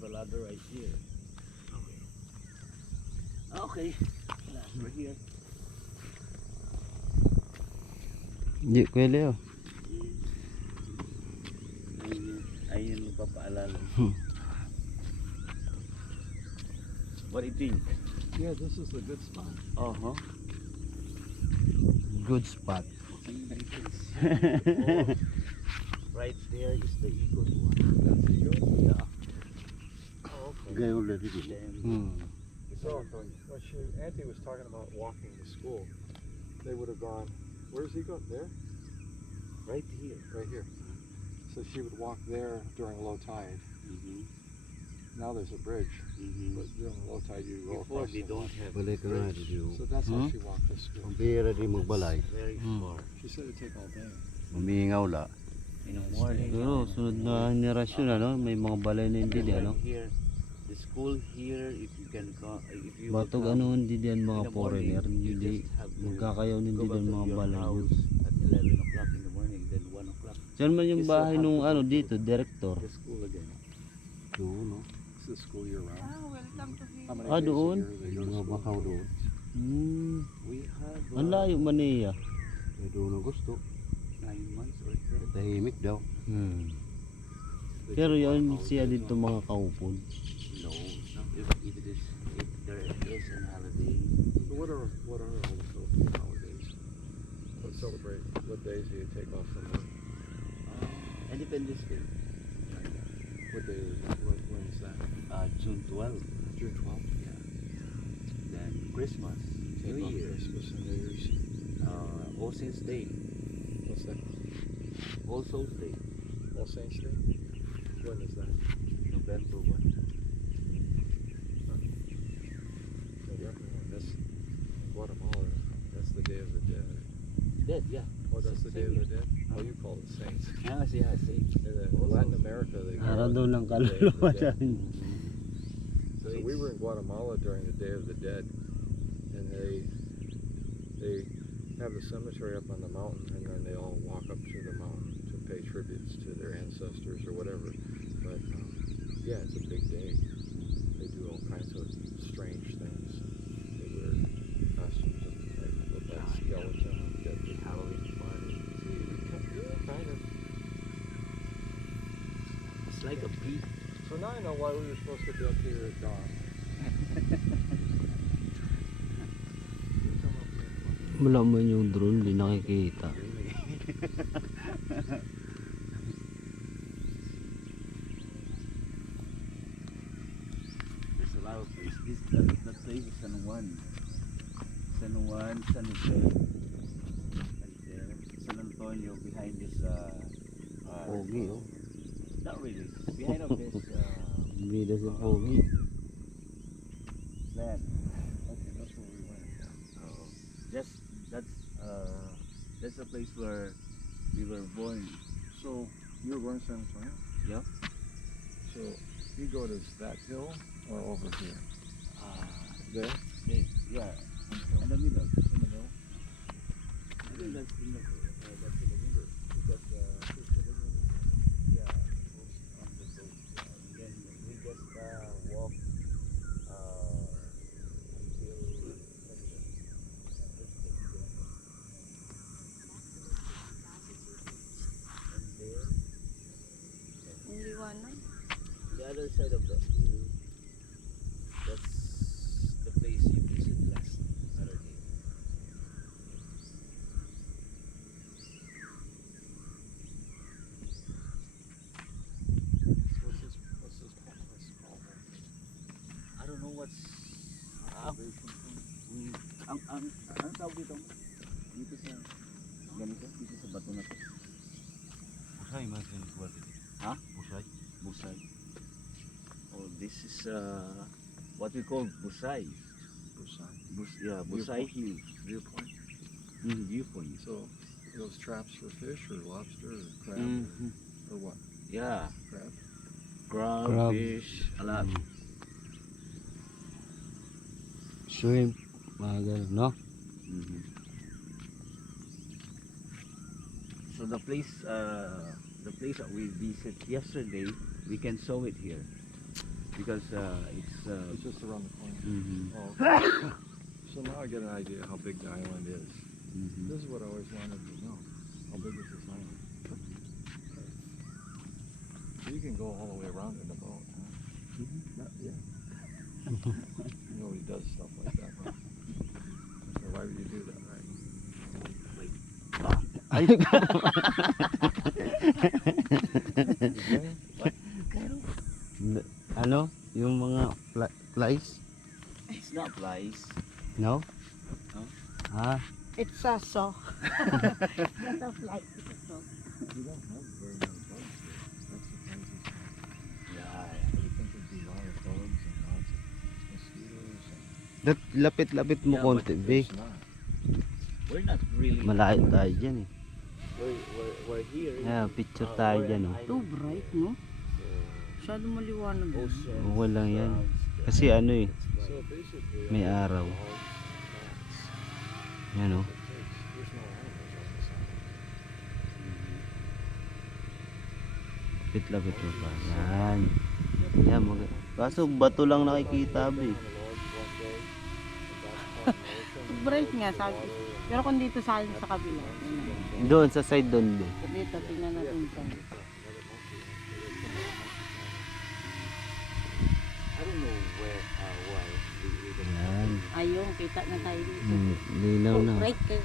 have a ladder right here. Okay. We're here. Hindi, Kuya Leo. Ayun yung papaalala. What do you think? Yeah, this is a good spot. Uh-huh. Good spot. Right there is the eagle one. That's the good. Yeah. Oh, okay. Gayon already. So when Auntie was talking about walking to school, they would have gone. Where's he going? There, Right here. right here. So she would walk there during low tide. Now there's a bridge, but during low tide you go Before across. they the- don't have Balik ka na dito. So that's how she walked to school. Ang bihira din magbalay. very far. She said it'd take all day. Umiingaw la. In the morning. Pero sunod na henerasyon ano, may mga balay na hindi di ano. Here, the school here, if you can go, if you Batog would come ano hindi diyan in mga the morning, foreigner, you hindi just have to magkakayaw hindi go back diyan to mga your balay. house at 11 o'clock in the morning, then 1 o'clock. Diyan man yung You still bahay have nung to ano go to dito, director. The school again. Doon no. Is this school year round? Welcome to How many Ah, days a doon? year they go to Mga school? bakaw doon. We have Ang layo man niya. Doon ang gusto. 9 months or 10. Tahimik daw. Pero yun siya dito mga kaupon. No, if it is, if there is an holiday, So what are all the Philippine holidays? What days do you take off from work? Independence Day, What day? When is that? June 12, June 12th. yeah. Then Christmas, Take New off Year, Christmas and New Year's. All Saints Day, What's that? All Souls Day, All Saints Day. When is that? November 1. That's Guatemala. That's the Day of the Dead. Dead, yeah. Oh, that's the Day of the Dead. Oh, you call it Saints. Ah, yeah, Saints. And then Latin America, they call Araw it daw ng the Day of kaluluwa the Dead. dyan. So we were in Guatemala during the Day of the Dead, and they have the cemetery up on the mountain, and then they all walk up to the mountain to pay tributes to their ancestors or whatever. But yeah, it's a big day. They do all kinds of strange things. They wear costumes of like skeleton, dead Halloween party. Yeah, kind of. It's like a bee. So now I know why we were supposed to be up here at dawn. Wala man yung drone, hindi nakikita. There's a lot of places. That place is San Juan. San Juan, San Jose. Right there. San Antonio behind this Pogi oh. not really. Behind of this Bida si Pogi. land. Okay, that's where we went. Just that's the place where we were born. So you were born in San Antonio? Yeah. So you go to that hill or over here? There? Yeah. In the middle. In the middle. I think that's in the middle because yeah, on the boat. Then we just walk until and there Hindi one. the other side of the hill, that's the place you visit last Saturday. What's this called? I don't know what's ang tawag dito? Dito sa ganito, dito sa bato na to. Pusay man sa kuwan dito. Ha? Pusay. Busay. Oh, this is what we call Busay. Busan. Busay Hill. Viewpoint. Viewpoint. So those traps for fish or lobster or crab or what? Yeah, Crab. crab, fish, a lot. Shrimp. Mga ganun, no? So the place that we visited yesterday, we can show it here. because it's It's just around the corner. Mhm. Oh, okay. So now I get an idea how big the island is. Mhm. This is what I always wanted to know. How big is this island? So you can go all the way around in a boat, huh? Not yet. Nobody does stuff like that. Huh? So why would you do that, right? Okay? Ano? Yung mga flies? it's not flies. No? No. Ah, It's a saw. Not a fly. It's a saw. You don't have very many bugs here. That's the crazy thing. Yeah. You think there'd be a lot of bugs and lots of mosquitoes and lapit-lapit mo Yeah, konti, be. it's not. We're not really. Malayo tayo dyan eh. We're here. Yeah, picture tayo dyan oh. Too bright, no? Masyado maliwanag. Okay lang yan. Kasi ano eh, So basically, may araw. Yan oh. there's no animals on this island. Lapit-lapit mo pa. Yan. Yan, kaso bato lang nakikita, be. Bright nga, sabi. Pero kung dito sa akin sa kabila. Yun Doon, sa side doon, be. na. Dito, tingnan natin ito. I don't know where why we don't Yan. Ayun, kita na tayo dito. Linaw na. Bright kayo.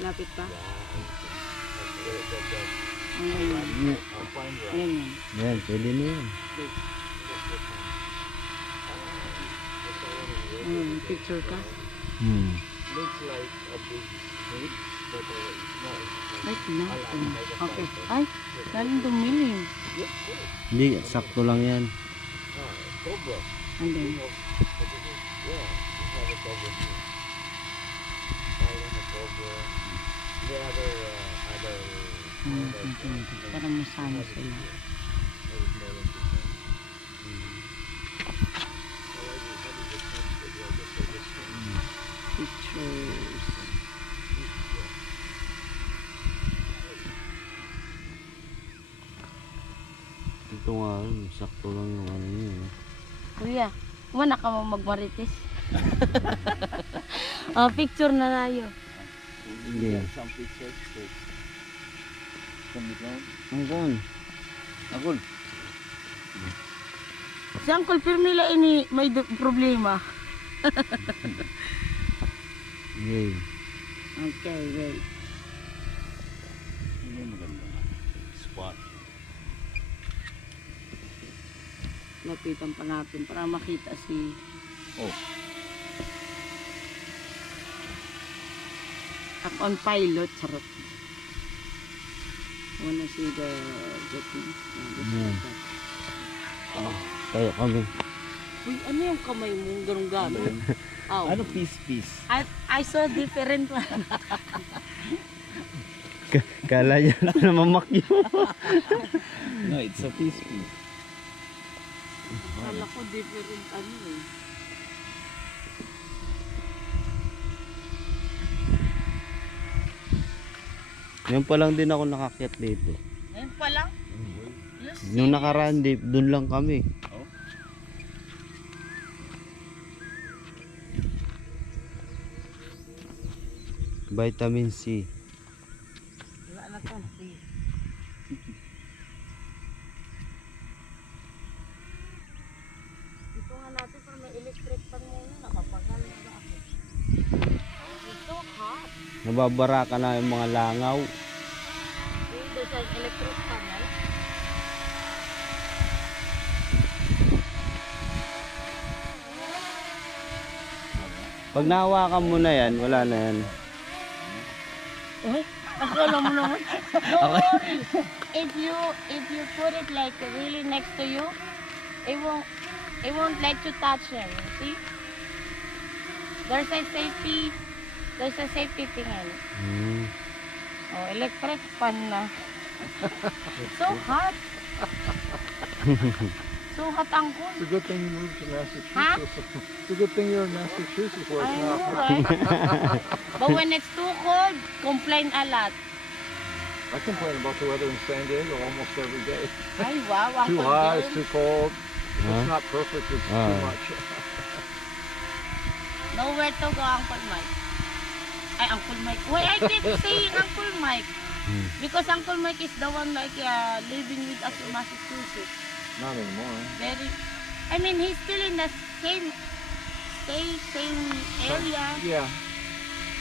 Lapit pa? Ayun. Ayun. Yan, pwede na yan. Ayun, picture ka. looks like a big snake, but it's not. Right na. Okay. Ay, galing dumilim. Hindi, sakto lang yan. Cobra. And then, Yeah, we have a cobra here. Island of cobra. The other para masama sila. Pictures. Ito nga, sakto lang yung ano yun. Kuya, wala ka mo magmarites. Picture na tayo. Hindi. Some pictures. From the ground. Hanggang. Agul. Si Uncle Firmila ini may problema. Yay. Okay, wait. Ini maganda. Spot. Lapitan pa natin para makita si... Oh. Up on pilot, charot. Wanna see the jetty? Yeah. Kaya kami. Uy, ano yung kamay mo? Ganun-ganun. Oh. Ano piece? I saw different one. Kala niya na mamakyo. No, it's a piece. Kala ko different ano eh. Yung pa lang din ako nakakyat dito. Ayun pa lang. Yung nakaraan, doon lang kami. Oh. Vitamin C. Wala na to. Ito nga natin para may electric pan muna. Nakapagal na ba ako? Ito hot. Nababara ka na yung mga langaw. There's an electric panel. Pag nahawakan mo na yan, wala na yan. Eh, akala mo naman. Don't worry. If you put it like really next to you, it won't let you touch them. See? There's a safety thing in it. Oh, electric pan na. So hot. So hot ang cool. It's a good thing you moved to Massachusetts. Huh? It's a good thing you're in Massachusetts where I it's know, not. right? But when it's too cold, complain a lot. I complain about the weather in San Diego almost every day. Ay, wow. Too Uncle hot, James. it's too cold. If Huh? it's not perfect, it's too Ah. much. Nowhere to go, Uncle Mike. Ay, Uncle Mike. Why I keep saying Uncle Mike? Hmm. Because Uncle Mike is the one like living with us in Massachusetts. Not anymore. Very. I mean, he's still in the same area, Yeah.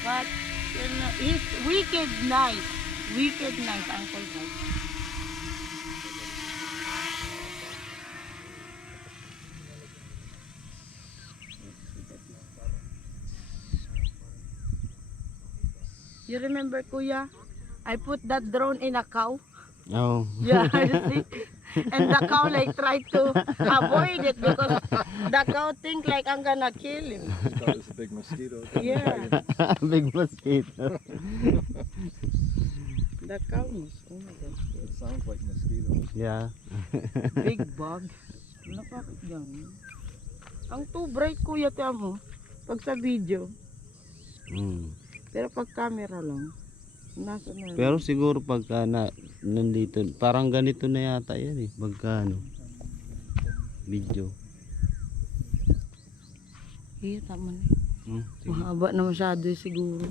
but you know, he's wicked nice. Wicked nice, Uncle Mike. You remember, Kuya? I put that drone in a cow. Oh. Yeah, you see? And the cow like tried to avoid it because the cow think like I'm gonna kill him. I thought it was a big mosquito. Yeah, Big mosquito. the cow was, oh my God. It sounds like mosquitoes. Yeah. Big bug. Ano bakit ganun? Ang too bright, Kuya, tiyan mo. Pag sa video. Mm. Pero pag camera lang, nasa na. Pero siguro pagka nandito, parang ganito na yata yan eh. Pagka ano, video. Iya, tama na. Hmm, sige. Mahaba na masyado siguro.